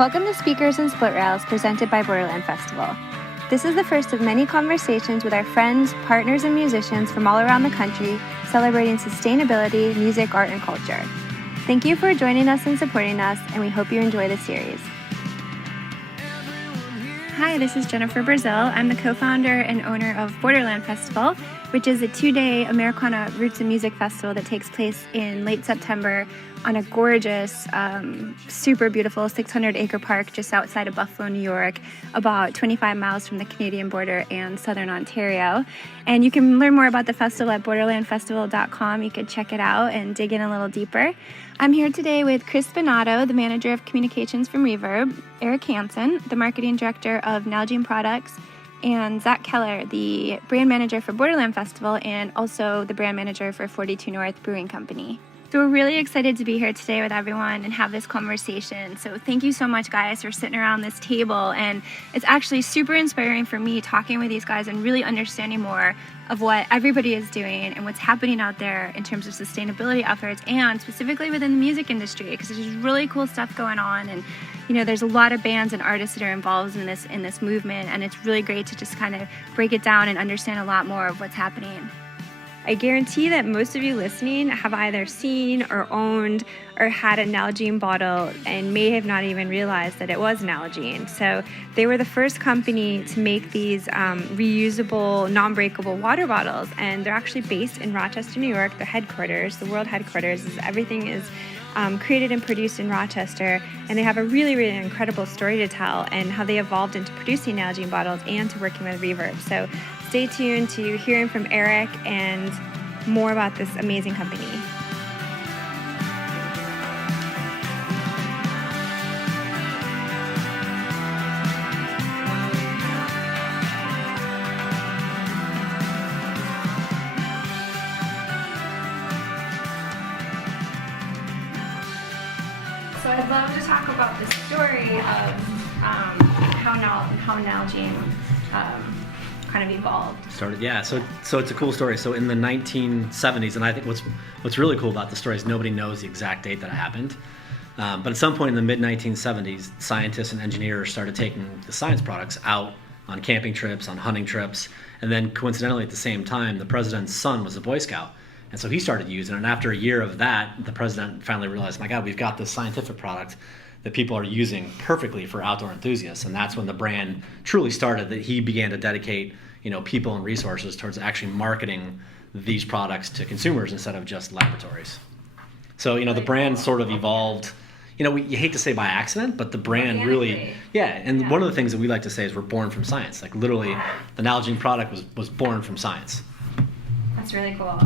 Welcome to Speakers and Split Rails presented by Borderland Festival. This is the first of many conversations with our friends, partners, and musicians from all around the country celebrating sustainability, music, art, and culture. Thank you for joining us and supporting us, and we hope you enjoy the series. Hi, this is Jennifer Brazil. I'm the co-founder and owner of Borderland Festival, which is a 2-day Americana Roots and Music Festival that takes place in late September on a gorgeous, super beautiful 600-acre park just outside of Buffalo, New York, about 25 miles from the Canadian border and southern Ontario. And you can learn more about the festival at borderlandfestival.com. You could check it out and dig in a little deeper. I'm here today with Chris Spinato, the manager of communications from Reverb, Eric Hansen, the marketing director of Nalgene Products, and Zach Keller, the brand manager for Borderland Festival and also the brand manager for 42 North Brewing Company. So we're really excited to be here today with everyone and have this conversation. So thank you so much, guys, for sitting around this table. And it's actually super inspiring for me talking with these guys and really understanding more of what everybody is doing and what's happening out there in terms of sustainability efforts and specifically within the music industry, because there's really cool stuff going on. And you know, there's a lot of bands and artists that are involved in this movement, and it's really great to just kind of break it down and understand a lot more of what's happening. I guarantee that most of you listening have either seen or owned or had a Nalgene bottle and may have not even realized that it was Nalgene. So they were the first company to make these reusable, non-breakable water bottles, and they're actually based in Rochester, New York. Their headquarters, the world headquarters, everything is created and produced in Rochester, and they have a really, really incredible story to tell and how they evolved into producing Nalgene bottles and to working with Reverb. So stay tuned to hearing from Eric and more about this amazing company. So I'd love to talk about the story of how Nalgene kind of evolved. Started, yeah. So it's a cool story. So in the 1970s, and I think what's really cool about the story is nobody knows the exact date that it happened. But at some point in the mid-1970s, scientists and engineers started taking the science products out on camping trips, on hunting trips, and then coincidentally at the same time, the president's son was a Boy Scout. And so he started using it, and after a year of that, the president finally realized, my God, we've got this scientific product that people are using perfectly for outdoor enthusiasts. And that's when the brand truly started, that he began to dedicate, people and resources towards actually marketing these products to consumers instead of just laboratories. So, the brand sort of evolved, you hate to say by accident, but the brand really, one of the things that we like to say is we're born from science. Like literally, the Nalgene product was born from science. That's really cool.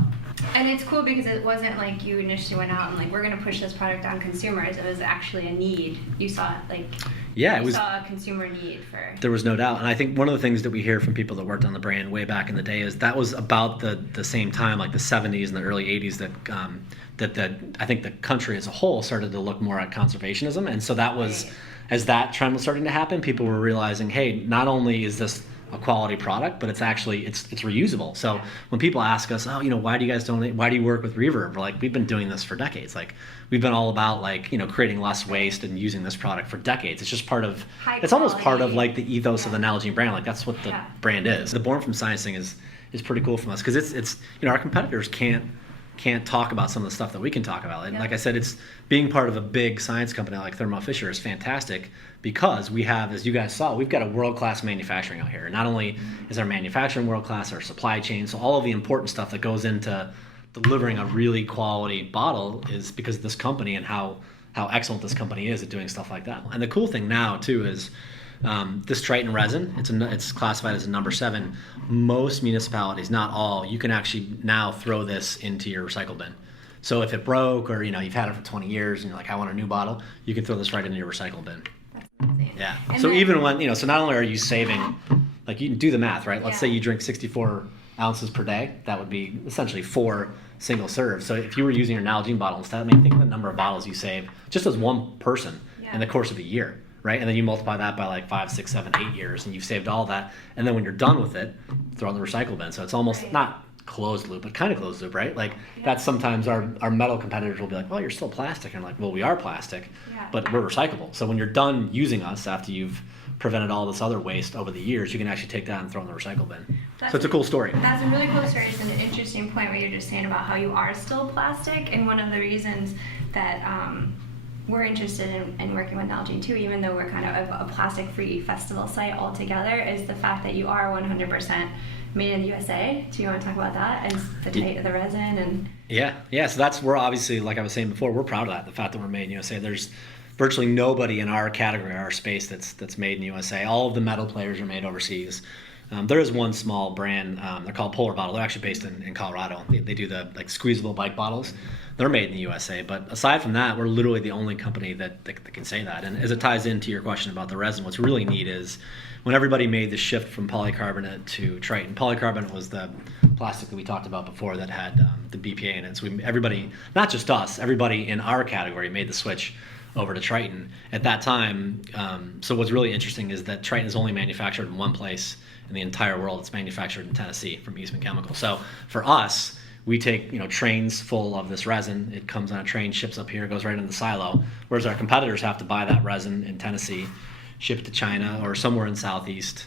And it's cool because it wasn't like you initially went out and like, we're going to push this product on consumers. It was actually a need. You saw it saw a consumer need for. There was no doubt. And I think one of the things that we hear from people that worked on the brand way back in the day is that was about the same time, like the 70s and the early 80s, that I think the country as a whole started to look more at conservationism. And so that was, as that trend was starting to happen, people were realizing, hey, not only is this a quality product, but it's actually it's reusable. So when people ask us, why do you guys donate? Why do you work with Reverb? We're like, we've been doing this for decades. Like we've been all about creating less waste and using this product for decades. It's just part of it's almost part of like the ethos of the Nalgene brand. Like that's what the brand is. The Born from Science thing is pretty cool from us because it's our competitors can't talk about some of the stuff that we can talk about. And like I said, it's being part of a big science company like Thermo Fisher is fantastic because we have, as you guys saw, we've got a world-class manufacturing out here. Not only is our manufacturing world-class, our supply chain, so all of the important stuff that goes into delivering a really quality bottle is because of this company and how excellent this company is at doing stuff like that. And the cool thing now, too, is this Triton resin, it's classified as a number 7. Most municipalities, not all, you can actually now throw this into your recycle bin. So if it broke or you've had it for 20 years and you're like, I want a new bottle, you can throw this right into your recycle bin. That's amazing. Yeah. And so even when, so not only are you saving, like you can do the math, right? Let's say you drink 64 ounces per day. That would be essentially 4 single serves. So if you were using your Nalgene bottle instead, think of the number of bottles you save just as one person in the course of a year. Right? And then you multiply that by like 5, 6, 7, 8 years and you've saved all that. And then when you're done with it, throw it in the recycle bin. So it's almost not closed loop, but kind of closed loop, right? Like that's sometimes our metal competitors will be like, well, you're still plastic. And I'm like, well, we are plastic, but we're recyclable. So when you're done using us after you've prevented all this other waste over the years, you can actually take that and throw in the recycle bin. So it's a cool story. That's a really cool story. It's an interesting point where you're just saying about how you are still plastic. And one of the reasons that we're interested in working with Nalgene too, even though we're kind of a plastic-free festival site altogether, is the fact that you are 100% made in the USA. Do you want to talk about that and the resin and? Yeah. So we're obviously, like I was saying before, we're proud of that. The fact that we're made in the USA. There's virtually nobody in our category, our space, that's made in the USA. All of the metal players are made overseas. There is one small brand. They're called Polar Bottle. They're actually based in Colorado. They do the squeezable bike bottles. They're made in the USA. But aside from that, we're literally the only company that can say that. And as it ties into your question about the resin, what's really neat is when everybody made the shift from polycarbonate to Triton. Polycarbonate was the plastic that we talked about before that had the BPA in it. So everybody, not just us, everybody in our category made the switch over to Triton at that time. So what's really interesting is that Triton is only manufactured in one place in the entire world. It's manufactured in Tennessee from Eastman Chemical. So for us, we take trains full of this resin. It comes on a train, ships up here, goes right into the silo. Whereas our competitors have to buy that resin in Tennessee, ship it to China or somewhere in Southeast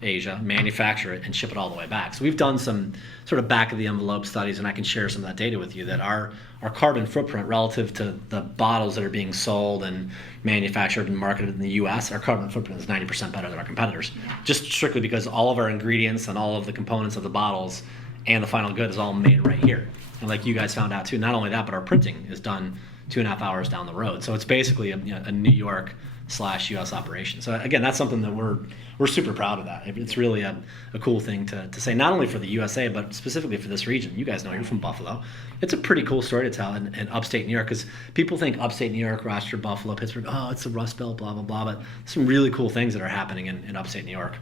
Asia, manufacture it, and ship it all the way back. So we've done some sort of back of the envelope studies, and I can share some of that data with you, that our carbon footprint relative to the bottles that are being sold and manufactured and marketed in the US, our carbon footprint is 90% better than our competitors. Just strictly because all of our ingredients and all of the components of the bottles and the final good is all made right here. And like you guys found out too, not only that, but our printing is done 2.5 hours down the road. So it's basically a New York / US operation. So again, that's something that we're super proud of that. It's really a cool thing to say, not only for the USA, but specifically for this region. You guys know you're from Buffalo. It's a pretty cool story to tell in upstate New York, because people think upstate New York, Rochester, Buffalo, Pittsburgh, oh, it's the Rust Belt, blah, blah, blah. But some really cool things that are happening in upstate New York.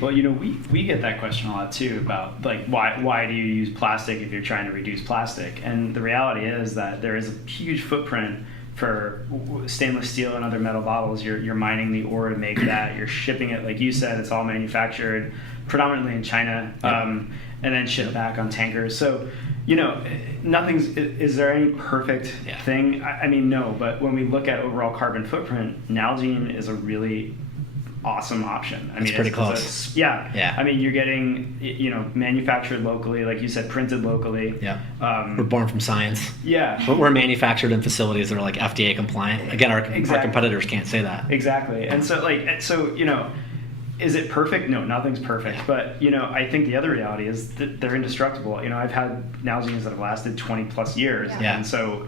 Well, we get that question a lot too about like why do you use plastic if you're trying to reduce plastic? And the reality is that there is a huge footprint for stainless steel and other metal bottles. You're mining the ore to make that. You're shipping it, like you said, it's all manufactured predominantly in China, and then shipped back on tankers. So, is there any perfect thing? I mean, no, but when we look at overall carbon footprint, Nalgene is a really awesome option. I mean, it's pretty close. Yeah. I mean, you're getting, manufactured locally, like you said, printed locally. Yeah. We're born from science. Yeah. But we're manufactured in facilities that are like FDA compliant. Again, our competitors can't say that. Exactly. And so is it perfect? No, nothing's perfect. But, I think the other reality is that they're indestructible. I've had Nalgenes that have lasted 20 plus years. Yeah. And so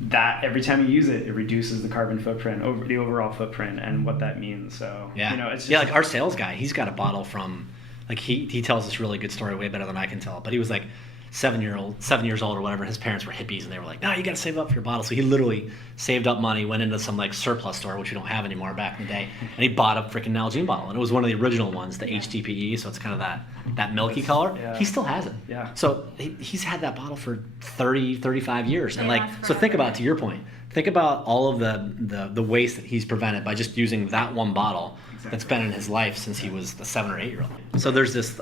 that every time you use it, it reduces the carbon footprint, over the overall footprint, and what that means. So it's just, like our sales guy, he's got a bottle from, like he tells this really good story way better than I can tell. But he was like 7 years old or whatever. His parents were hippies, and they were like, no, you got to save up for your bottle. So he literally saved up money, went into some like surplus store, which we don't have anymore back in the day, and he bought a freaking Nalgene bottle, and it was one of the original ones, the HDPE. So it's kind of that milky color. Yeah. He still has it. Yeah. So he's had that bottle for 35 years, and so think about, to your point, think about all of the waste that he's prevented by just using that one bottle that's been in his life since he was a 7 or 8 year old. So there's this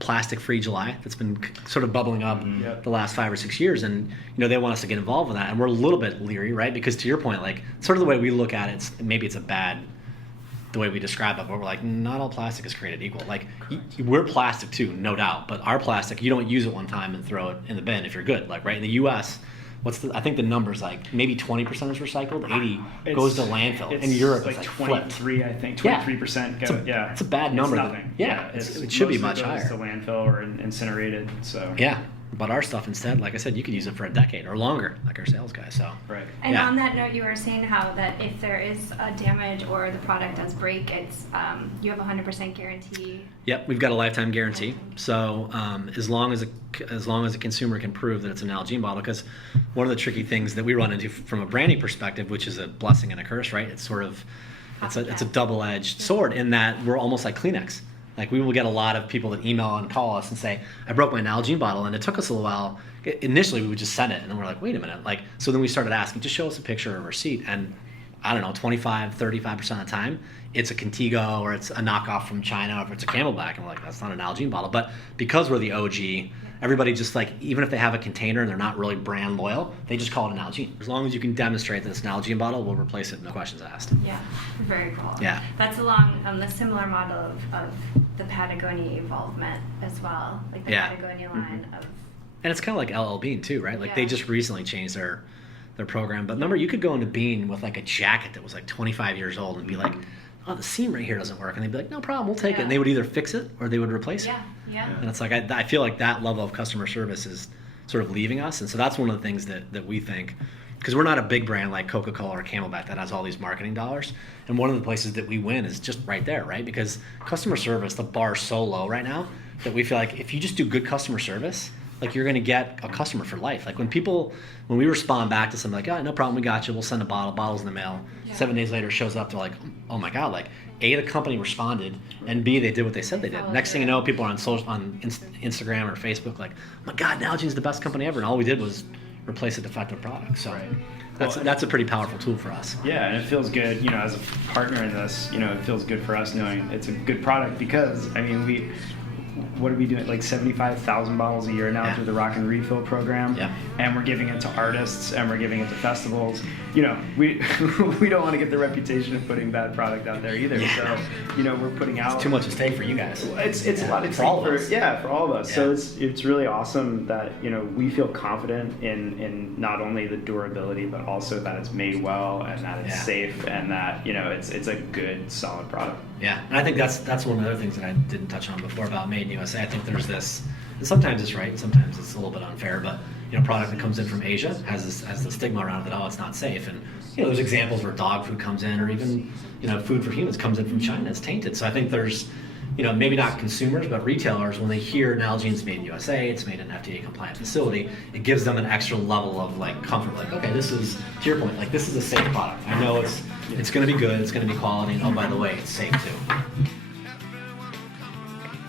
plastic-free July that's been sort of bubbling up the last 5 or 6 years, and they want us to get involved with that, and we're a little bit leery, right? Because to your point, like sort of the way we look at it, maybe it's the way we describe it, but we're like, not all plastic is created equal. Like we're plastic too, no doubt, but our plastic, you don't use it one time and throw it in the bin if you're good. Like right in the U.S., I think the number's like maybe 20% is recycled, 80 goes to landfill. In Europe, it's like 23, flipped. I think 23% go. It's a bad number. It's nothing. It should be much higher. To landfill or incinerated. So but our stuff instead, like I said, you could use it for a decade or longer, like our sales guy. So right. And on that note, you were saying how that if there is a damage or the product does break, it's you have a 100% guarantee. Yep, we've got a lifetime guarantee. So as long as a consumer can prove that it's a Nalgene bottle, because one of the tricky things that we run into from a branding perspective, which is a blessing and a curse, right? It's sort of it's a double-edged sword in that we're almost like Kleenex. Like we will get a lot of people that email and call us and say, I broke my Nalgene bottle, and it took us a little while. Initially, we would just send it, and then we're like, wait a minute. So then we started asking, just show us a picture or a receipt. And I don't know, 25, 35% of the time, it's a Contigo or it's a knockoff from China, or if it's a Camelback, and we're like, that's not an Nalgene bottle. But because we're the OG, everybody just like, even if they have a container and they're not really brand loyal, they just call it an Nalgene. As long as you can demonstrate that it's an Nalgene bottle, we'll replace it, no questions asked. Yeah, very cool. Yeah. That's along the similar model of the Patagonia involvement as well, like the Patagonia line of. And it's kind of like LL Bean too, right? Like they Yeah. just recently changed their program. But remember, you could go into Bean with like a jacket that was like 25 years old and be like, oh, the seam right here doesn't work. And they'd be like, no problem, we'll take it. And they would either fix it or they would replace it. Yeah. And it's like, I feel like that level of customer service is sort of leaving us. And so that's one of the things that we think, because we're not a big brand like Coca-Cola or Camelback that has all these marketing dollars. And one of the places that we win is just right there, right? Because customer service, the bar is so low right now that we feel like if you just do good customer service, like you're going to get a customer for life. Like when we respond back to something like, oh, no problem, we got you, we'll send bottles in the mail. 7 days later it shows up, they're like, oh my God, like A, the company responded, and B, they did what they said they did. Next thing you know, people are on Instagram or Facebook like, oh my God, Nalgene's the best company ever. And all we did was replace a defective product. So that's a pretty powerful tool for us. Yeah, and it feels good, as a partner in this, it feels good for us knowing it's a good product because, what are we doing? Like 75,000 bottles a year now through the Rock and Refill program. Yeah. And we're giving it to artists and we're giving it to festivals. We we don't want to get the reputation of putting bad product out there either. Yeah. So, we're putting out. It's too much at stake for you guys. It's a lot of for all of us. Yeah, for all of us. Yeah. So it's really awesome that, we feel confident in not only the durability, but also that it's made well and that it's safe and that, it's a good, solid product. Yeah, and I think that's one of the other things that I didn't touch on before about Made in USA. I think there's this, and sometimes it's right, sometimes it's a little bit unfair, but product that comes in from Asia has the stigma around it that it's not safe, and there's examples where dog food comes in, or even food for humans comes in from China, it's tainted. So I think there's maybe not consumers, but retailers, when they hear Nalgene's made in USA, it's made in an FDA compliant facility, it gives them an extra level of like comfort, like, okay, this is, to your point, like this is a safe product. I know it's going to be good, it's going to be quality, and oh, by the way, it's safe too.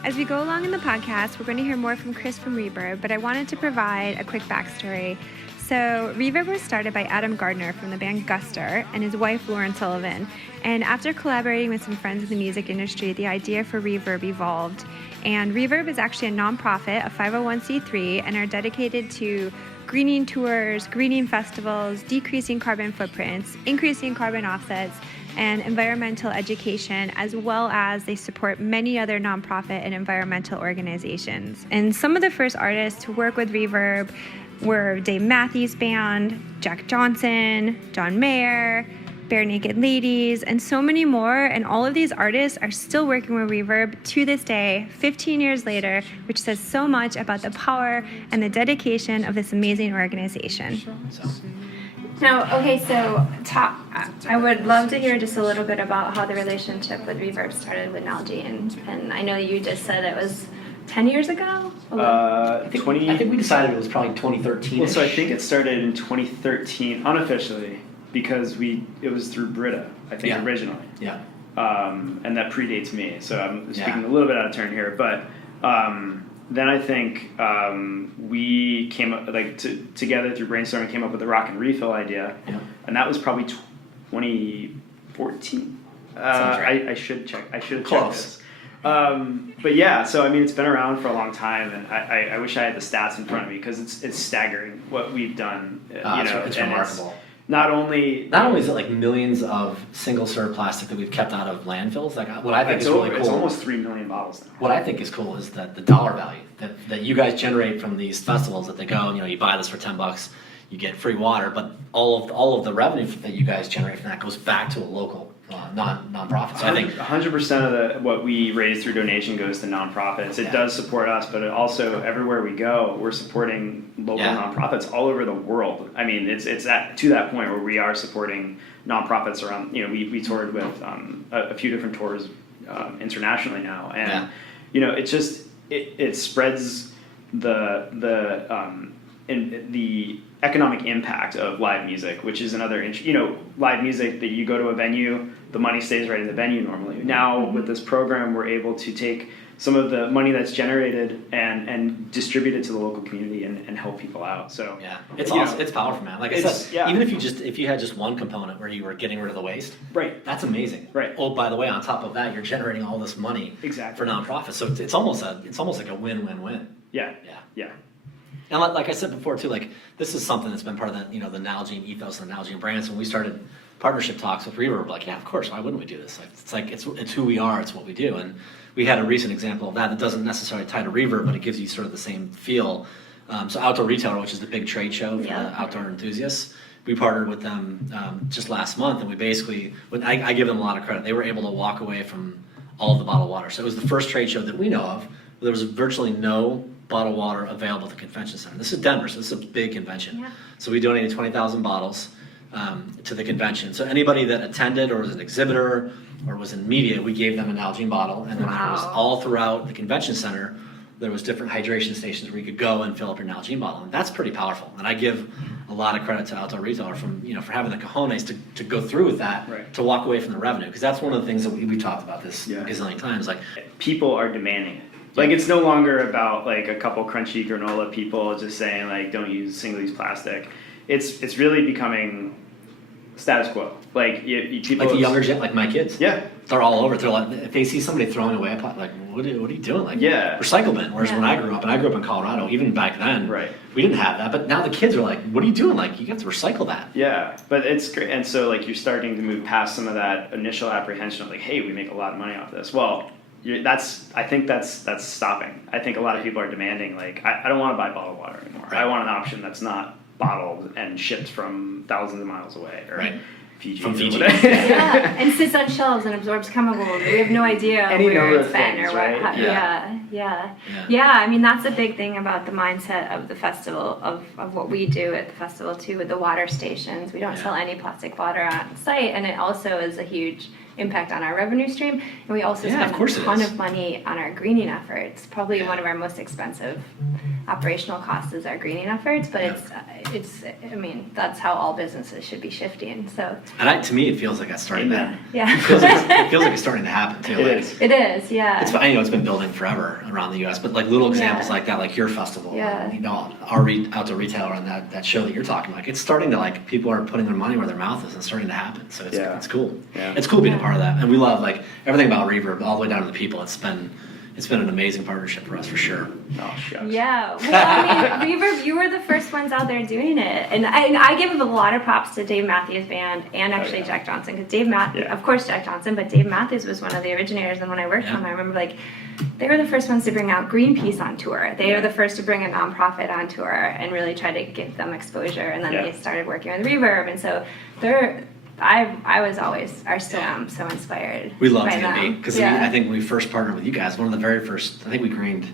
As we go along in the podcast, we're going to hear more from Chris from Reverb, but I wanted to provide a quick backstory. So Reverb was started by Adam Gardner from the band Guster and his wife Lauren Sullivan. And after collaborating with some friends in the music industry, the idea for Reverb evolved. And Reverb is actually a nonprofit, a 501c3, and are dedicated to greening tours, greening festivals, decreasing carbon footprints, increasing carbon offsets, and environmental education, as well as they support many other nonprofit and environmental organizations. And some of the first artists to work with Reverb were Dave Matthews Band, Jack Johnson, John Mayer, Bare Naked Ladies, and so many more. And all of these artists are still working with Reverb to this day, 15 years later, which says so much about the power and the dedication of this amazing organization. Now, okay, so I would love to hear just a little bit about how the relationship with Reverb started with Nalgene. And I know you just said it was 10 years ago? I think we decided it was probably 2013. Well, so I think it started in 2013 unofficially because it was through Brita, I think, originally. Yeah. And that predates me, so I'm speaking a little bit out of turn here. But then I think we came up together through brainstorming, came up with the Rock and Refill idea, and that was probably 2014. Right. I should check. I should have checked this. But yeah, so it's been around for a long time, and I wish I had the stats in front of me because it's staggering what we've done. It's remarkable. Not only is it like millions of single-serve plastic that we've kept out of landfills. Like what I think is really cool. It's almost 3 million bottles now. What I think is cool is that the dollar value that you guys generate from these festivals that they go. You buy this for $10, you get free water, but all of the revenue that you guys generate from that goes back to a local non-profit. So I think 100% of what we raise through donation goes to nonprofits. It does support us, but it also everywhere we go, we're supporting local nonprofits all over the world. It's to that point where we are supporting nonprofits around. We toured with a few different tours internationally now, and it spreads the economic impact of live music, which is another live music that you go to a venue, the money stays right in the venue normally. Now with this program, we're able to take some of the money that's generated and distribute it to the local community and help people out. So yeah, it's awesome. It's powerful, man. Like I said, yeah. even if you had just one component where you were getting rid of the waste, right, that's amazing. Right. Oh, by the way, on top of that, you're generating all this money exactly for nonprofits. So it's almost like a win-win-win. Yeah. Yeah. Yeah. And like I said before too, like this is something that's been part of the the Nalgene ethos and the Nalgene brand. So when we started partnership talks with Reverb, like, yeah, of course, why wouldn't we do this? It's who we are, it's what we do. And we had a recent example of that doesn't necessarily tie to Reverb, but it gives you sort of the same feel. So Outdoor Retailer, which is the big trade show for the outdoor enthusiasts, we partnered with them just last month, and we basically, I give them a lot of credit. They were able to walk away from all of the bottled water. So it was the first trade show that we know of where there was virtually no bottled water available at the convention center. This is Denver, so this is a big convention. Yeah. So we donated 20,000 bottles to the convention. So anybody that attended or was an exhibitor or was in media, we gave them a Nalgene bottle, and then it was all throughout the convention center. There was different hydration stations where you could go and fill up your Nalgene bottle, and that's pretty powerful. And I give a lot of credit to Outdoor Retailer for having the cojones to go through with that, right, to walk away from the revenue, because that's one of the things that we talked about this a gazillion times. Like, people are demanding it. Like, it's no longer about like a couple crunchy granola people just saying like don't use single-use plastic. It's really becoming status quo. Like people, like the younger gen, like my kids. Yeah, they're all over. They're like, if they see somebody throwing away a pot, like, what are you doing? Like, recycle bin. Whereas when I grew up, and I grew up in Colorado, even back then, right, we didn't have that. But now the kids are like, what are you doing? Like, you have to recycle that. Yeah, but it's great. And so like you're starting to move past some of that initial apprehension of like, hey, we make a lot of money off this. Well, I think that's stopping. I think a lot of people are demanding like, I don't want to buy bottled water anymore. Right. I want an option that's not bottled and shipped from thousands of miles away. Or right. Fiji. From Fiji. Yeah, and sits on shelves and absorbs chemicals. We have no idea where it's been or what. Right? Yeah. I mean, that's a big thing about the mindset of the festival, of what we do at the festival too, with the water stations. We don't sell any plastic water on site, and it also is a huge impact on our revenue stream. And we also spend a ton of money on our greening efforts. Probably one of our most expensive operational costs is our greening efforts, but it's I mean, that's how all businesses should be shifting. So, and to me, it feels like that's starting to. Yeah. It feels like it's starting to happen too. It is. Yeah. It's, it's been building forever around the U.S., but like little examples like that, like your festival, our Outdoor Retailer, and that show that you're talking about, it's starting to, like, people are putting their money where their mouth is and starting to happen. So it's cool. Yeah. It's cool being a part of that, and we love like everything about Reverb, all the way down to the people. It's been an amazing partnership for us, for sure. Oh, shucks. Yeah. Well, I mean, Reverb, you were the first ones out there doing it. And I give a lot of props to Dave Matthews Band and actually Jack Johnson. Because of course Jack Johnson, but Dave Matthews was one of the originators. And when I worked with him, I remember like, they were the first ones to bring out Greenpeace on tour. They were the first to bring a nonprofit on tour and really try to give them exposure. And then they started working with Reverb. And so I still am so inspired. We love TMB because I think when we first partnered with you guys, one of the very first, I think we greened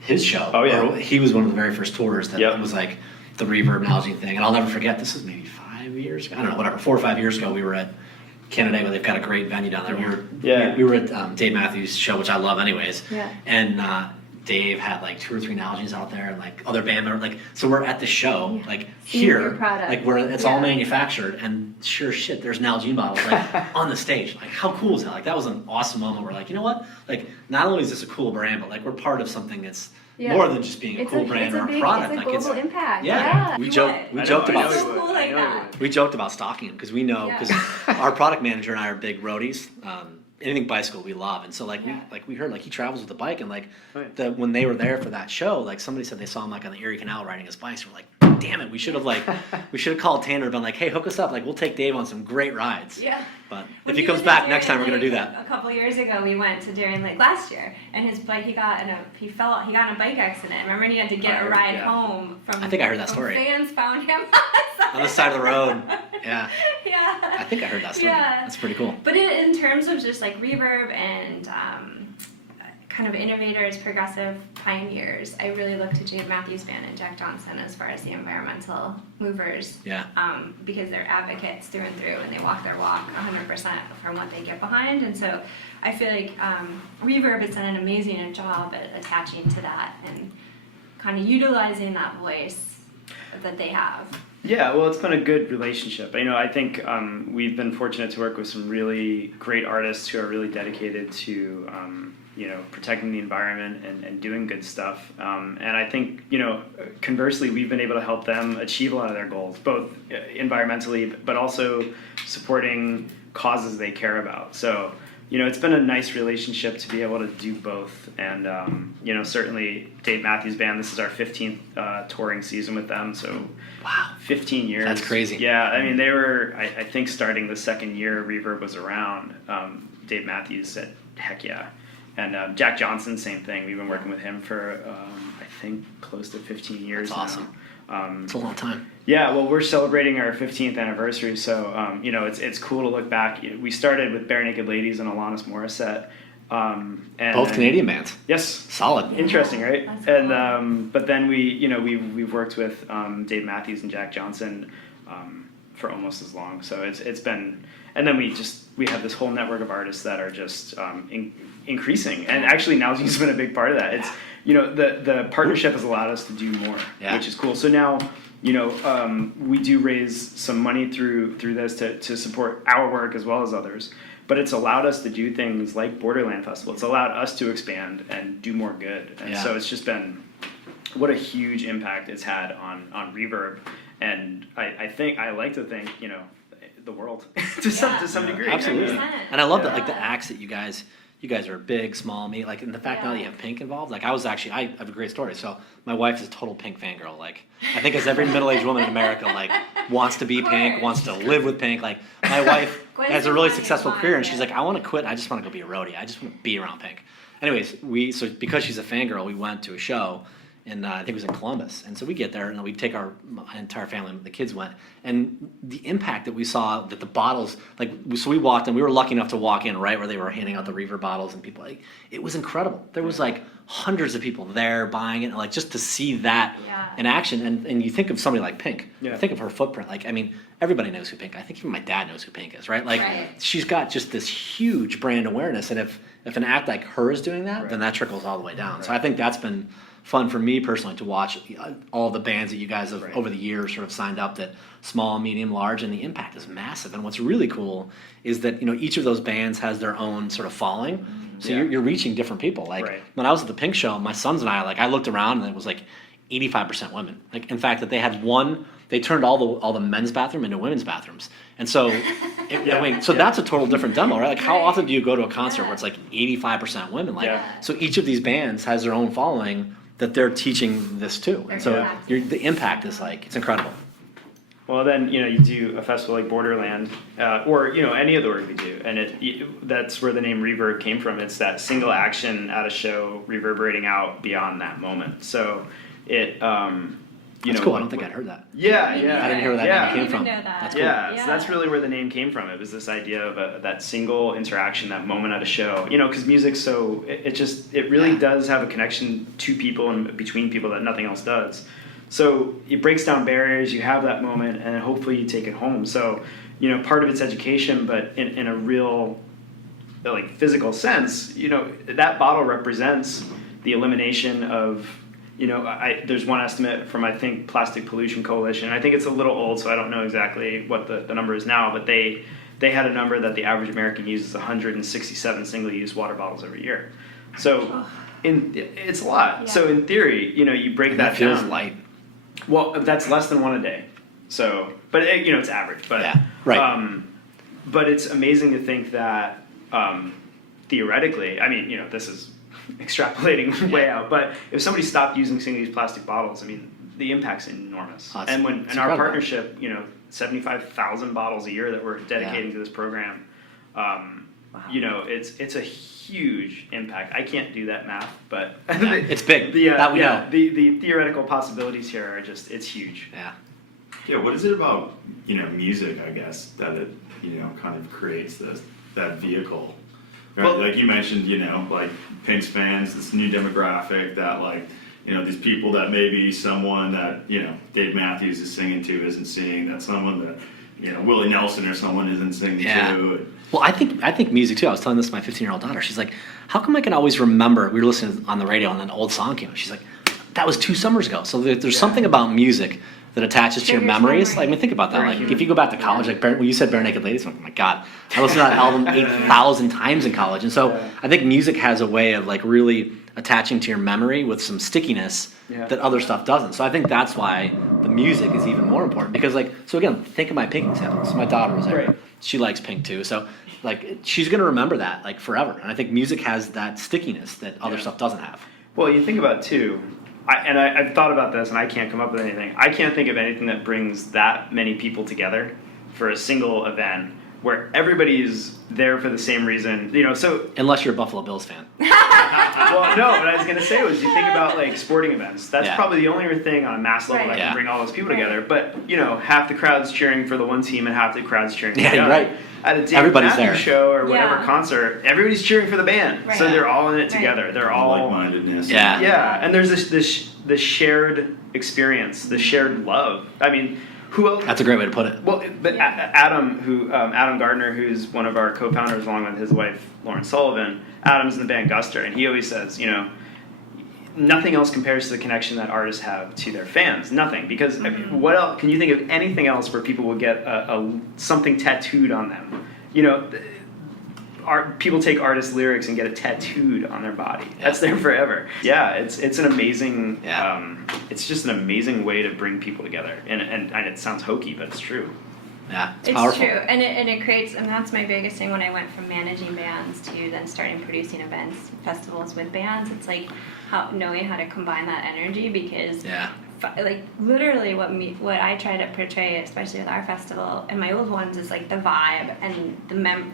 his show. Oh yeah, he was one of the very first tours that was like the Reverb and Nalgene thing, and I'll never forget. This was maybe 5 years ago. I don't know, whatever, 4 or 5 years ago. We were at Canada, they've got a great venue down there. We were at Dave Matthews' show, which I love anyways. Yeah. And Dave had like 2 or 3 Nalgenes out there, and like other band members, like, so we're at the show, like here, like where it's all manufactured, and sure shit, there's Nalgene bottles like on the stage. Like, how cool is that? Like, that was an awesome moment where, like, you know what? Like, not only is this a cool brand, but like we're part of something that's more than just being a cool brand or a product. It's a global impact. Yeah. We joked about stocking them because we know, because our product manager and I are big roadies. Anything bicycle we love, and so we heard like he travels with a bike, and like when they were there for that show, like somebody said they saw him like on the Erie Canal riding his bike. So we're like, damn it, we should have called Tanner and been like, hey, hook us up, like we'll take Dave on some great rides. Yeah. But if he comes back next time, we're gonna do that. A couple years ago, we went to Darien Lake last year, and his bike, he got in a bike accident. Remember, and he had to get a ride home from. I think I heard that story. Fans found him on the side of the road. Yeah. Yeah. I think I heard that story. Yeah. That's pretty cool. But in terms of just like Reverb and kind of innovators, progressive pioneers, I really look to Dave Matthews Band and Jack Johnson as far as the environmental movers. Yeah. Because they're advocates through and through, and they walk their walk 100% from what they get behind. And so I feel like Reverb has done an amazing job at attaching to that and kind of utilizing that voice that they have. Yeah, well, it's been a good relationship. I think we've been fortunate to work with some really great artists who are really dedicated to protecting the environment and doing good stuff. And I think, conversely, we've been able to help them achieve a lot of their goals, both environmentally, but also supporting causes they care about. So, it's been a nice relationship to be able to do both. And, certainly Dave Matthews Band, this is our 15th touring season with them. So, wow, 15 years. That's crazy. Yeah, I mean, they were, I think, starting the second year Reverb was around. Dave Matthews said, heck yeah. And Jack Johnson, same thing. We've been working with him for, I think, close to 15 years That's awesome. now. It's a long time. Yeah, well, we're celebrating our 15th anniversary, so it's cool to look back. We started with Bare Naked Ladies and Alanis Morissette. And Both Canadian bands. Yes. Solid. Interesting, right? That's And cool. but then we've worked with Dave Matthews and Jack Johnson for almost as long. So it's been, and then we have this whole network of artists that are just increasing, and actually Nalgene's been a big part of that. It's the partnership has allowed us to do more, which is cool. So now we do raise some money through this to support our work as well as others. But it's allowed us to do things like Borderland Festival. It's allowed us to expand and do more good. And so it's just been what a huge impact it's had on Reverb. And I like to think, the world to some degree. Absolutely. 100%. And I love that, like the acts that you guys are big, small, me, like, and the fact now that you have Pink involved, like I have a great story. So my wife is a total Pink fangirl. Like, I think as every middle-aged woman in America, like, wants to be Pink, wants to live with Pink. Like, my wife has a really successful career, and she's like, I want to quit. I just want to go be a roadie. I just want to be around Pink. Anyways, so because she's a fangirl, we went to a show, and I think it was in Columbus. And so we get there, and we take my entire family, the kids went, and the impact that we saw, that the bottles, so we walked, and we were lucky enough to walk in right where they were handing out the Reverb bottles, and people, like, it was incredible. There was like hundreds of people there buying it, and like just to see that in action. And you think of somebody like Pink, think of her footprint. Like, I mean, everybody knows who Pink. I think even my dad knows who Pink is, right? Like, she's got just this huge brand awareness, and if an act like her is doing that, then that trickles all the way down. So I think that's been fun for me personally to watch all the bands that you guys have over the years sort of signed up, that small, medium, large, and the impact is massive. And what's really cool is that each of those bands has their own sort of following, so you're reaching different people. Like when I was at the Pink show, my sons and I looked around, and it was like 85% women. Like, in fact, that they had they turned all the men's bathroom into women's bathrooms, and so that's a total different demo, right? Like, how often do you go to a concert where it's like 85% women? Like, so each of these bands has their own following that they're teaching this to, and so the impact is like, it's incredible. Well, then you do a festival like Borderland, or any of the work we do, and that's where the name Reverb came from. It's that single action at a show reverberating out beyond that moment. So it, That's cool. I don't think I'd heard that. Yeah. I didn't hear where that name came from. That's cool. So that's really where the name came from. It was this idea of that single interaction, that moment at a show. Because music's so it really does have a connection to people and between people that nothing else does. So it breaks down barriers. You have that moment, and hopefully you take it home. So part of it's education, but in a real physical sense, that bottle represents the elimination of. There's one estimate from, I think, Plastic Pollution Coalition. I think it's a little old, so I don't know exactly what the number is now, but they had a number that the average American uses 167 single-use water bottles every year. So it's a lot. Yeah. So in theory, you break that feels down. Light. Well, that's less than one a day. So, but it's average. But but it's amazing to think that theoretically, I mean, this is extrapolating way out, but if somebody stopped using single-use plastic bottles, I mean, the impact's enormous. And our partnership, 75,000 bottles a year that we're dedicating to this program, it's a huge impact. I can't do that math, but it's big. The theoretical possibilities here are it's huge. Yeah, what is it about music, I guess, that it kind of creates that vehicle? Right? Well, like you mentioned, like Pink's fans, this new demographic that these people that maybe someone that Dave Matthews is singing to isn't seeing, that someone that Willie Nelson or someone isn't singing to. Well, I think music too. I was telling this to my 15-year-old daughter. She's like, how come I can always remember? We were listening on the radio and an old song came. She's like, that was 2 summers ago. So there's something about music that attaches to your Triggers memories. memory. Like, I mean, think about that. Very Like, human. if you go back to college, like when you said Bare Naked Ladies, I'm like, oh my God, I listened to that album 8,000 times in college. And so I think music has a way of like really attaching to your memory with some stickiness that other stuff doesn't. So I think that's why the music is even more important, because like, so again, think of my Pink example. So my daughter was there. Right. She likes Pink too. So like, she's going to remember that like forever. And I think music has that stickiness that other stuff doesn't have. Well, you think about it too, I've thought about this and I can't come up with anything. I can't think of anything that brings that many people together for a single event where everybody's there for the same reason. You know, so Unless you're a Buffalo Bills fan. well, no. What I was gonna say was, you think about like sporting events. That's probably the only thing on a mass level Right. that can bring all those people together. But you know, half the crowd's cheering for the one team and half the crowd's cheering for the Yeah, other. right. At a David Everybody's Matthews there. show or whatever Yeah. concert, everybody's cheering for the band. Right. So they're all in it Right. together. They're all Like-mindedness. Yeah. yeah, and there's this shared experience, the shared love. I mean, who else? That's a great way to put it. Well, but Adam Gardner, who's one of our co-founders, along with his wife Lauren Sullivan. Adam's in the band Guster, and he always says, you know, nothing else compares to the connection that artists have to their fans. Nothing, because I mean, what else? Can you think of anything else where people will get something tattooed on them? You know. People take artists' lyrics and get it tattooed on their body. That's there forever. Yeah, it's an amazing. It's just an amazing way to bring people together, and it sounds hokey, but it's true. Yeah, it's It's powerful. true, and it creates, and that's my biggest thing when I went from managing bands to then starting producing events, festivals with bands. It's like knowing how to combine that energy, because like literally what I try to portray, especially with our festival and my old ones, is like the vibe and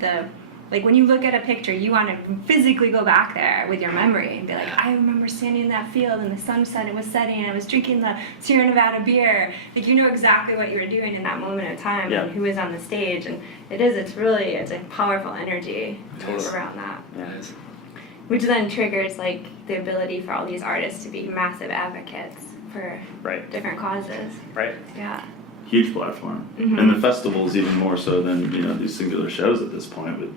the like when you look at a picture, you want to physically go back there with your memory and be like, I remember standing in that field and the sunset, it was setting, and I was drinking the Sierra Nevada beer. Like, you know exactly what you were doing in that moment of time and who was on the stage. And it's a powerful energy around that. Yeah, it is. Which then triggers like the ability for all these artists to be massive advocates for different causes. Right. Yeah. Huge platform, and the festival's even more so than these singular shows at this point, with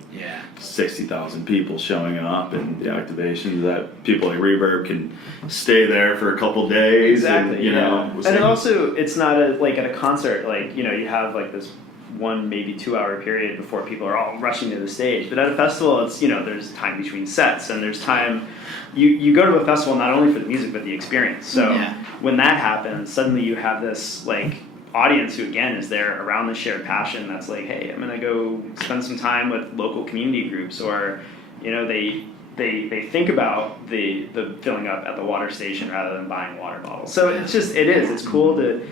60,000 people showing up and the activations that people like Reverb can stay there for a couple days. Exactly. And, and also, it's not like at a concert, like you have like this 1 maybe 2 hour period before people are all rushing to the stage. But at a festival, it's there's time between sets, and there's time. You go to a festival not only for the music but the experience. So when that happens, suddenly you have this like audience who again is there around the shared passion. That's like, hey, I'm gonna go spend some time with local community groups, or they think about the filling up at the water station rather than buying water bottles. So it's cool to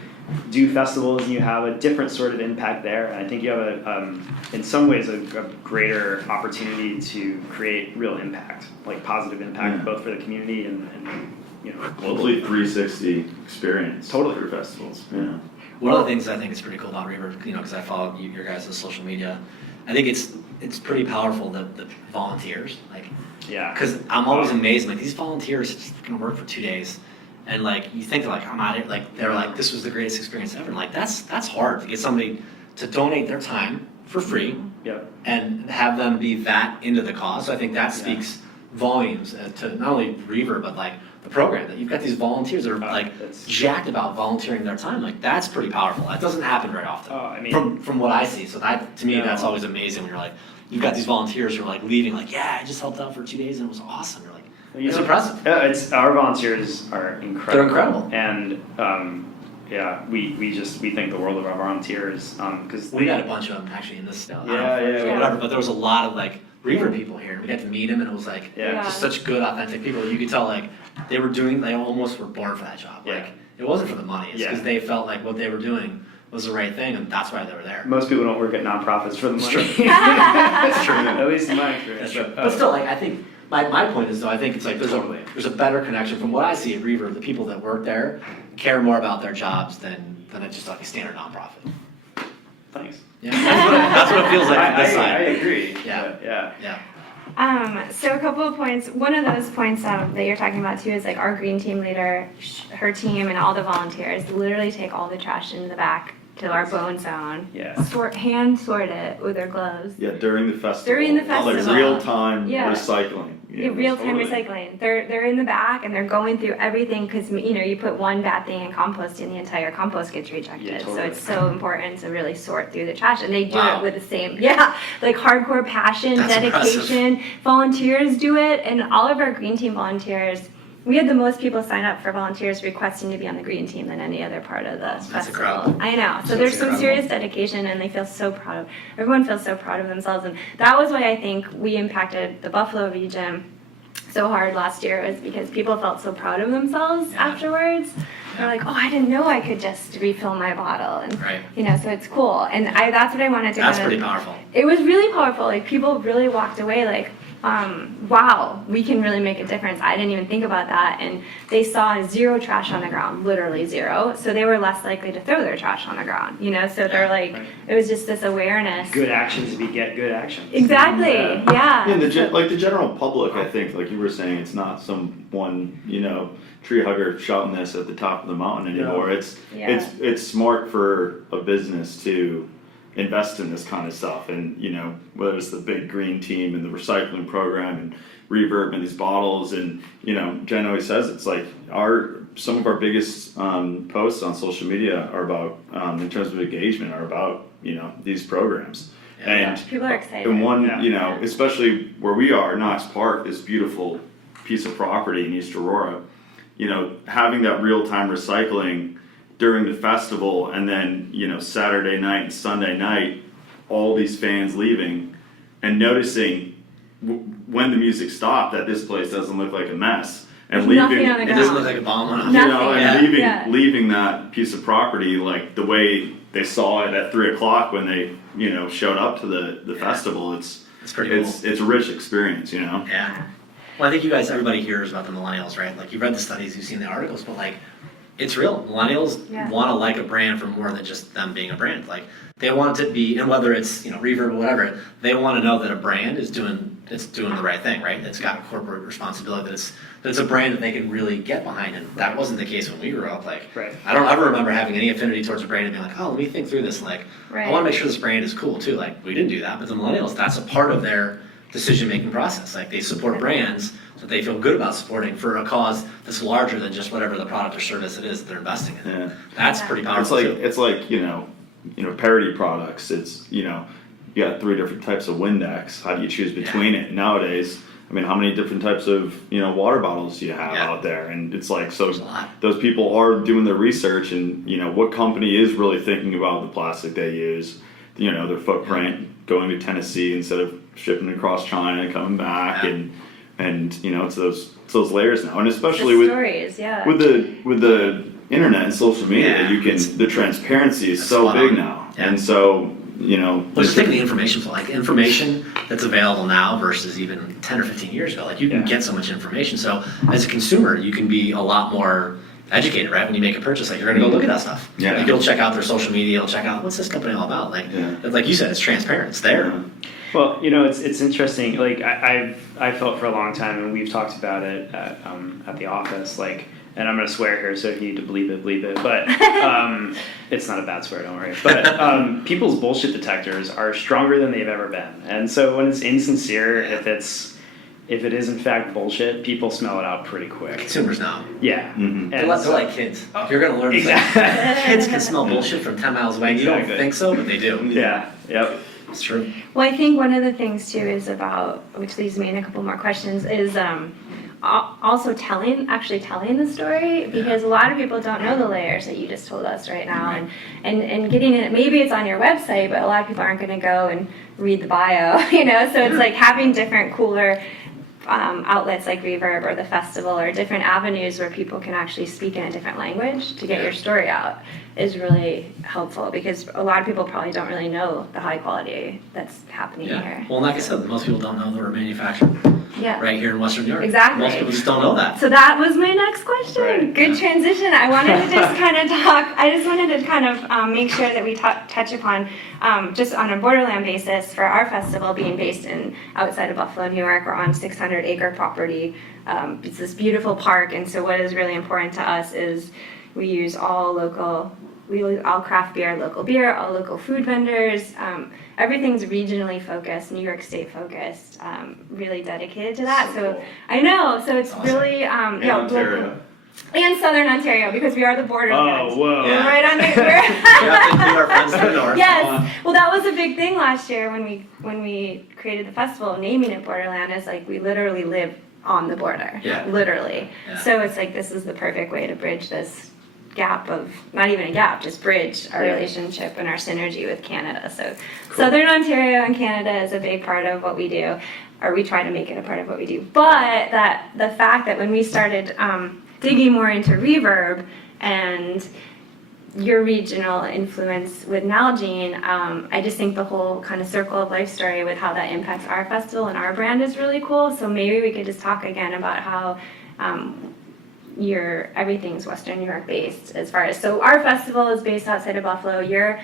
do festivals, and you have a different sort of impact there. And I think you have in some ways a greater opportunity to create real impact, like positive impact, both for the community and hopefully 360 experience. Totally. For festivals. Yeah. One of the things I think is pretty cool about Reverb, because I follow your guys' social media, I think it's pretty powerful, the volunteers, like, because I'm always amazed, like, these volunteers just gonna work for 2 days, and like, you think like, I'm out here, like, they're like, this was the greatest experience ever, and like, that's hard to get somebody to donate their time for free, and have them be that into the cause. So I think that speaks volumes to not only Reverb, but like the program, that you've got these volunteers that are like jacked about volunteering their time. Like, that's pretty powerful. That doesn't happen very often. I mean, from what I see. So that, to me, that's always amazing when you're like, you've got these volunteers who are like leaving, like, I just helped out for 2 days and it was awesome. You're like, it's impressive. Our volunteers are incredible. They're incredible. And we think the world of our volunteers, because we got a bunch of them actually in this town. Yeah. But there was a lot of like Reverb people here. We got to meet them, and it was like just such good, authentic people. You could tell like they almost were born for that job. Like, it wasn't for the money. It's because they felt like what they were doing was the right thing, and that's why they were there. Most people don't work at nonprofits for the money. That's true. At least in my experience. That's true. But still, like, I think my point is, though, I think it's like there's a better connection from what I see at Reverb. The people that work there care more about their jobs than just like a standard nonprofit. Thanks. Yeah, that's what it feels like on this side. I agree. Yeah. So a couple of points. One of those points that you're talking about too is like our green team leader, her team, and all the volunteers literally take all the trash into the back to our bone sound. Yeah. Hand sort it with their gloves. Yeah, during the festival. During the Oh, like festival. real time Yeah. recycling. Yeah, real-time recycling. They're in the back and they're going through everything because you put one bad thing in compost and the entire compost gets rejected. Yeah, totally. So it's so important to really sort through the trash, and they do Wow. it with the same like hardcore passion, That's dedication. Volunteers do it, and all of our green team volunteers. We had the most people sign up for volunteers requesting to be on the green team than any other part of the festival. incredible. I know. So That's there's some incredible. serious dedication, and they feel so proud. Everyone feels so proud of themselves, and that was why I think we impacted the Buffalo region so hard last year, was because people felt so proud of themselves Yeah. afterwards. They're like, oh, I didn't know I could just refill my bottle, and Right. so it's cool. And that's what I wanted to. That's kind of, pretty powerful. It was really powerful. Like people really walked away like, wow, we can really make a difference. I didn't even think about that. And they saw zero trash on the ground, literally zero. So they were less likely to throw their trash on the ground, So they're like, Right. it was just this awareness. Good actions beget good actions. Exactly. Yeah. Yeah, the general public, I think, like you were saying, it's not some one, tree hugger shouting this at the top of the mountain anymore. Yeah. It's smart for a business to invest in this kind of stuff, and whether it's the big green team and the recycling program and Reverb and these bottles, and Jen always says it's like some of our biggest posts on social media are about in terms of engagement are about these programs. And People are excited. and one, Yeah. especially where we are, Knox Park, this beautiful piece of property in East Aurora, having that real-time recycling during the festival, and then, Saturday night and Sunday night, all these fans leaving, and noticing when the music stopped that this place doesn't look like a mess. And There's nothing leaving, on the It ground. doesn't look like a bomb went off. Nothing. and Yeah. leaving that piece of property like the way they saw it at 3:00 when they, showed up to the festival. It's It's pretty cool. it's a rich experience, Yeah. Well, I think everybody hears about the millennials, right? Like, you've read the studies, you've seen the articles, but like, it's real. Millennials Yeah. want to like a brand for more than just them being a brand. Like, they want to be, and whether it's, Reverb or whatever, they want to know that a brand is doing the right thing, right? It's got corporate responsibility, that it's a brand that they can really get behind. And that wasn't the case when we grew up. Like, Right. I don't ever remember having any affinity towards a brand and being like, oh, let me think through this. Like, Right. I want to make sure this brand is cool too. Like, we didn't do that, but the millennials, that's a part of their decision-making process. Like, they support brands that they feel good about supporting for a cause that's larger than just whatever the product or service it is that they're investing in. Yeah. That's Yeah. pretty It's powerful like too. it's like parody products. It's you got 3 different types of Windex. How do you choose between it nowadays? I mean, how many different types of water bottles do you have Yeah. out there? And it's like, so There's a lot. those people are doing their research, and what company is really thinking about the plastic they use, their footprint, going to Tennessee instead of shipping across China and coming back, Yeah. and it's those layers now, and especially the with stories, yeah. with the internet and social media, Yeah. the transparency is That's so spot big on. now, Yeah. and so Well, just think of the information flow. Like, information that's available now versus even 10 or 15 years ago. Like, you can Yeah. get so much information. So, as a consumer, you can be a lot more educated, right? When you make a purchase, like, you're going to go look at that stuff. Yeah. Like, you'll check out their social media. You'll check out, what's this company all about? Like you said, it's transparent. It's there. Well, it's interesting. Like I felt for a long time, and we've talked about it at the office. Like, and I'm gonna swear here, so if you need to bleep it. But it's not a bad swear, don't worry. But people's bullshit detectors are stronger than they've ever been, and so when it's insincere, if it is in fact bullshit, people smell it out pretty quick. Consumers know. Yeah, Mhm. They're like kids. If you're going to learn Exactly. kids can smell bullshit from 10 miles away. You don't Exactly. think so, but they do. Yeah. Yep. It's true. Well, I think one of the things too is about, which leads me in a couple more questions, is also telling the story, because a lot of people don't know the layers that you just told us right now, and getting it. Maybe it's on your website, but a lot of people aren't going to go and read the bio, So it's like having different cooler outlets like Reverb or the festival, or different avenues where people can actually speak in a different language to get your story out, is really helpful, because a lot of people probably don't really know the high quality that's happening Yeah. here. Well, like I said, most people don't know that we're manufactured Yeah. right here in Western New York. Exactly. Most people just don't know that. So that was my next question. Right. Good transition. I wanted to just kind of talk. I just wanted to kind of make sure that we touch upon just on a Borderland basis for our festival being based in outside of Buffalo, New York. We're on 600-acre property. It's this beautiful park, and so what is really important to us is, We use all local. We use all craft beer, all local food vendors. Everything's regionally focused, New York State focused, really dedicated to that. So cool. I know. So it's Awesome. really In Ontario. and Southern Ontario, because we are the Borderland. Oh, whoa. We're Yeah. right on the. We have to include our friends to the north. Yes. Well, that was a big thing last year when we created the festival, naming it Borderland. Is like we literally live on the border. Yeah. Literally. Yeah. So it's like this is the perfect way to bridge this gap of, not even a gap, just bridge our relationship and our synergy with Canada. So Southern Ontario and Canada is a big part of what we do, or we try to make it a part of what we do. But that the fact that when we started digging more into Reverb and your regional influence with Nalgene, I just think the whole kind of circle of life story with how that impacts our festival and our brand is really cool. So maybe we could just talk again about how everything's Western New York based as far as, so our festival is based outside of Buffalo. Your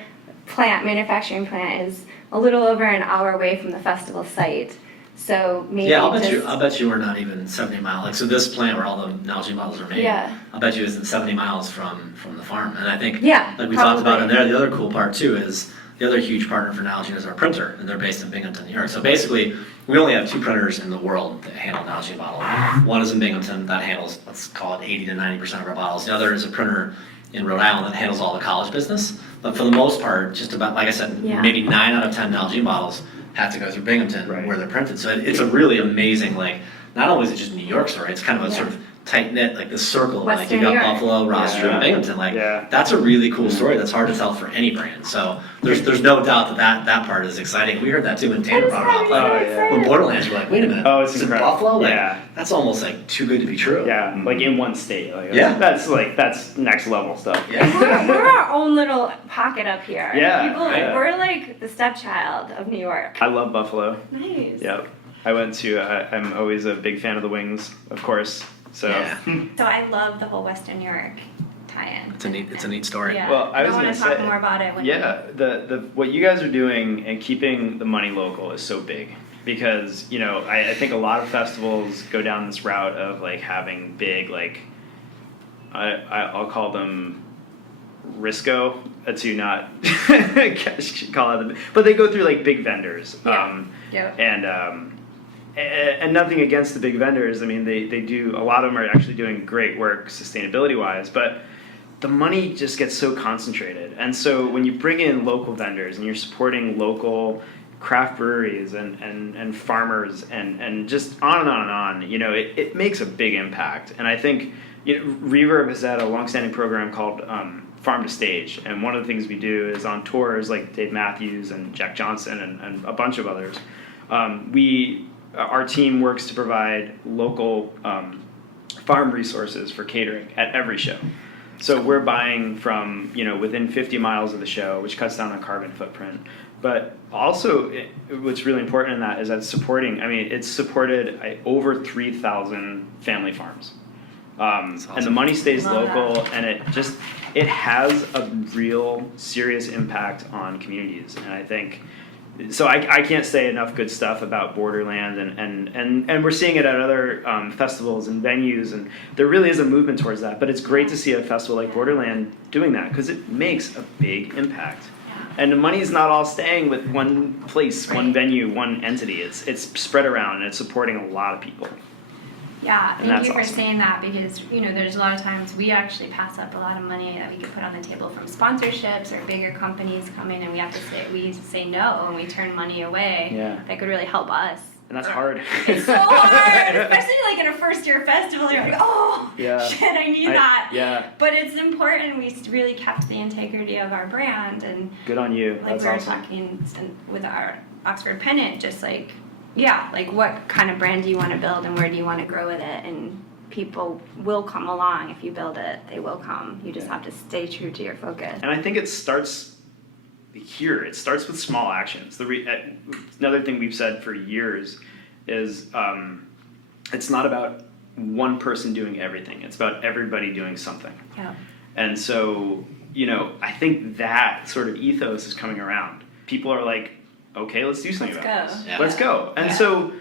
manufacturing plant is a little over an hour away from the festival site. So maybe Yeah, I'll bet you we're not even 70 miles. Like, so this plant where all the Nalgene bottles are made, Yeah. I'll bet you isn't 70 miles from the farm. And I think, Yeah, like we talked about in probably. there, the other cool part too is the other huge partner for Nalgene is our printer, and they're based in Binghamton, New York. So basically, we only have 2 printers in the world that handle Nalgene bottle. One is in Binghamton that handles, let's call it 80 to 90% of our bottles. The other is a printer in Rhode Island that handles all the college business. But for the most part, just about, like I said, Yeah. maybe 9 out of 10 Nalgene bottles have to go through Binghamton Right. where they're printed. So it's a really amazing, like, not only is it just New York story, it's kind of a sort of tight-knit, like this circle, like Western you got New York. Buffalo, Rochester, Yeah. and Binghamton. Like, Yeah. that's a really cool story that's hard to tell for any brand. So there's no doubt that part is exciting. We heard that too when Tanner brought it up. Oh, Like, yeah. when Borderlands, you're like, wait a minute, Oh, it's is it incredible. Buffalo? Like, Yeah. that's almost like too good to be true. Yeah, like in one state. Like, Yeah. That's next level stuff. Yeah. We're our own little pocket up here. Yeah, People, yeah. We're like the stepchild of New York. I love Buffalo. Nice. Yep. I went to. I'm always a big fan of the Wings, of course. So. Yeah. So I love the whole Western New York tie-in. It's a neat story. Yeah. Well, I was want gonna to talk say- more about it. When Yeah, the what you guys are doing and keeping the money local is so big because I think a lot of festivals go down this route of like having big like I'll call them Risco to not call it, but they go through like big vendors. Yeah. Yeah. And nothing against the big vendors. I mean, they do, a lot of them are actually doing great work sustainability wise, but the money just gets so concentrated. And so when you bring in local vendors and you're supporting local craft breweries and farmers and just on and on and on, it makes a big impact. And I think Reverb has had a longstanding program called Farm to Stage. And one of the things we do is on tours like Dave Matthews and Jack Johnson and a bunch of others, our team works to provide local farm resources for catering at every show. So we're buying from within 50 miles of the show, which cuts down on carbon footprint. But also, what's really important in that is that it's supported over 3,000 family farms. awesome. And the money stays Love local, that. and it has a real serious impact on communities. And I think. So I can't say enough good stuff about Borderland, and we're seeing it at other festivals and venues, and there really is a movement towards that. But it's great to see a festival like Borderland doing that because it makes a big impact. And the money's not all staying with one place, one Right. venue, one entity. It's spread around and it's supporting a lot of people. Yeah, And thank that's you for awesome. saying that because there's a lot of times we actually pass up a lot of money that we could put on the table from sponsorships or bigger companies come in and we have to say no and we turn money away. Yeah. That could really help us. And that's hard. It's so hard, especially like in a first year festival. You're like, oh Yeah. shit, I need that. Yeah, But it's important. We really kept the integrity of our brand and good on you. like That's we were awesome. talking with our Oxford pennant, just like, yeah, like what kind of brand do you want to build and where do you want to grow with it? And people will come along if you build it. They will come. You just have to stay true to your focus. And I think it starts here. It starts with small actions. Another thing we've said for years is it's not about one person doing everything. It's about everybody doing something. Yeah. And so, I think that sort of ethos is coming around. People are like, okay, let's do something Let's about go. this. Yeah. Let's go. And Yeah. so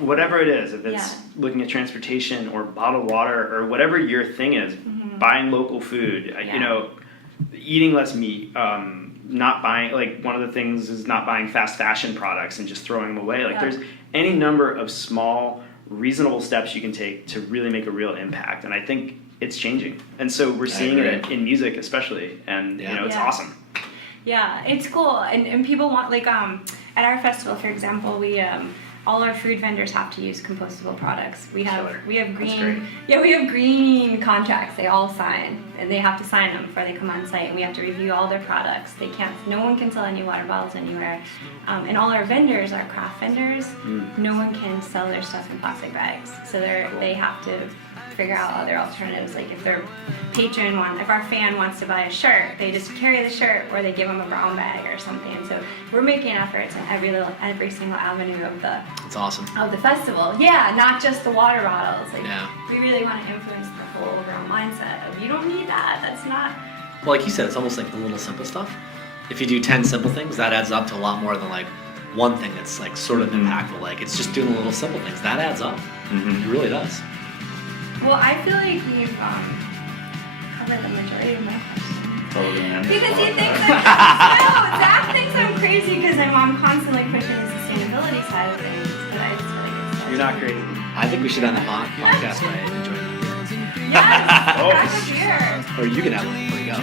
whatever it is, if it's looking at transportation or bottled water or whatever your thing is, buying local food, you know, eating less meat, not buying, like one of the things is not buying fast fashion products and just throwing them away. Like there's any number of small, reasonable steps you can take to really make a real impact. And I think it's changing. And so we're seeing it in music especially. And you know, it's awesome. Yeah, it's cool. And people want, like, at our festival, for example, we all our food vendors have to use compostable products. We have green we have green contracts they all sign, and they have to sign them before they come on site, and we have to review all their products. No one can sell any water bottles anywhere, and all our vendors, our craft vendors, no one can sell their stuff in plastic bags, so they have to figure out other alternatives. Like if our fan wants to buy a shirt, they just carry the shirt, or they give them a brown bag or something. So we're making efforts in every single avenue of the festival. Yeah, not just the water bottles. Like we really want to influence the whole overall mindset of you don't need that. That's not. Well, like you said, it's almost like the little simple stuff. If you do 10 simple things, that adds up to a lot more than like one thing that's like sort of impactful. Like it's just doing the little simple things. That adds up. It really does. Well, I feel like we've covered the majority of my questions. Because he thinks Zach thinks I'm crazy because I'm constantly pushing the sustainability side of things. But I just feel like it's You're not crazy. I think we should end the podcast by enjoying the beer. Yes, grab a beer. Or you can have one before you go.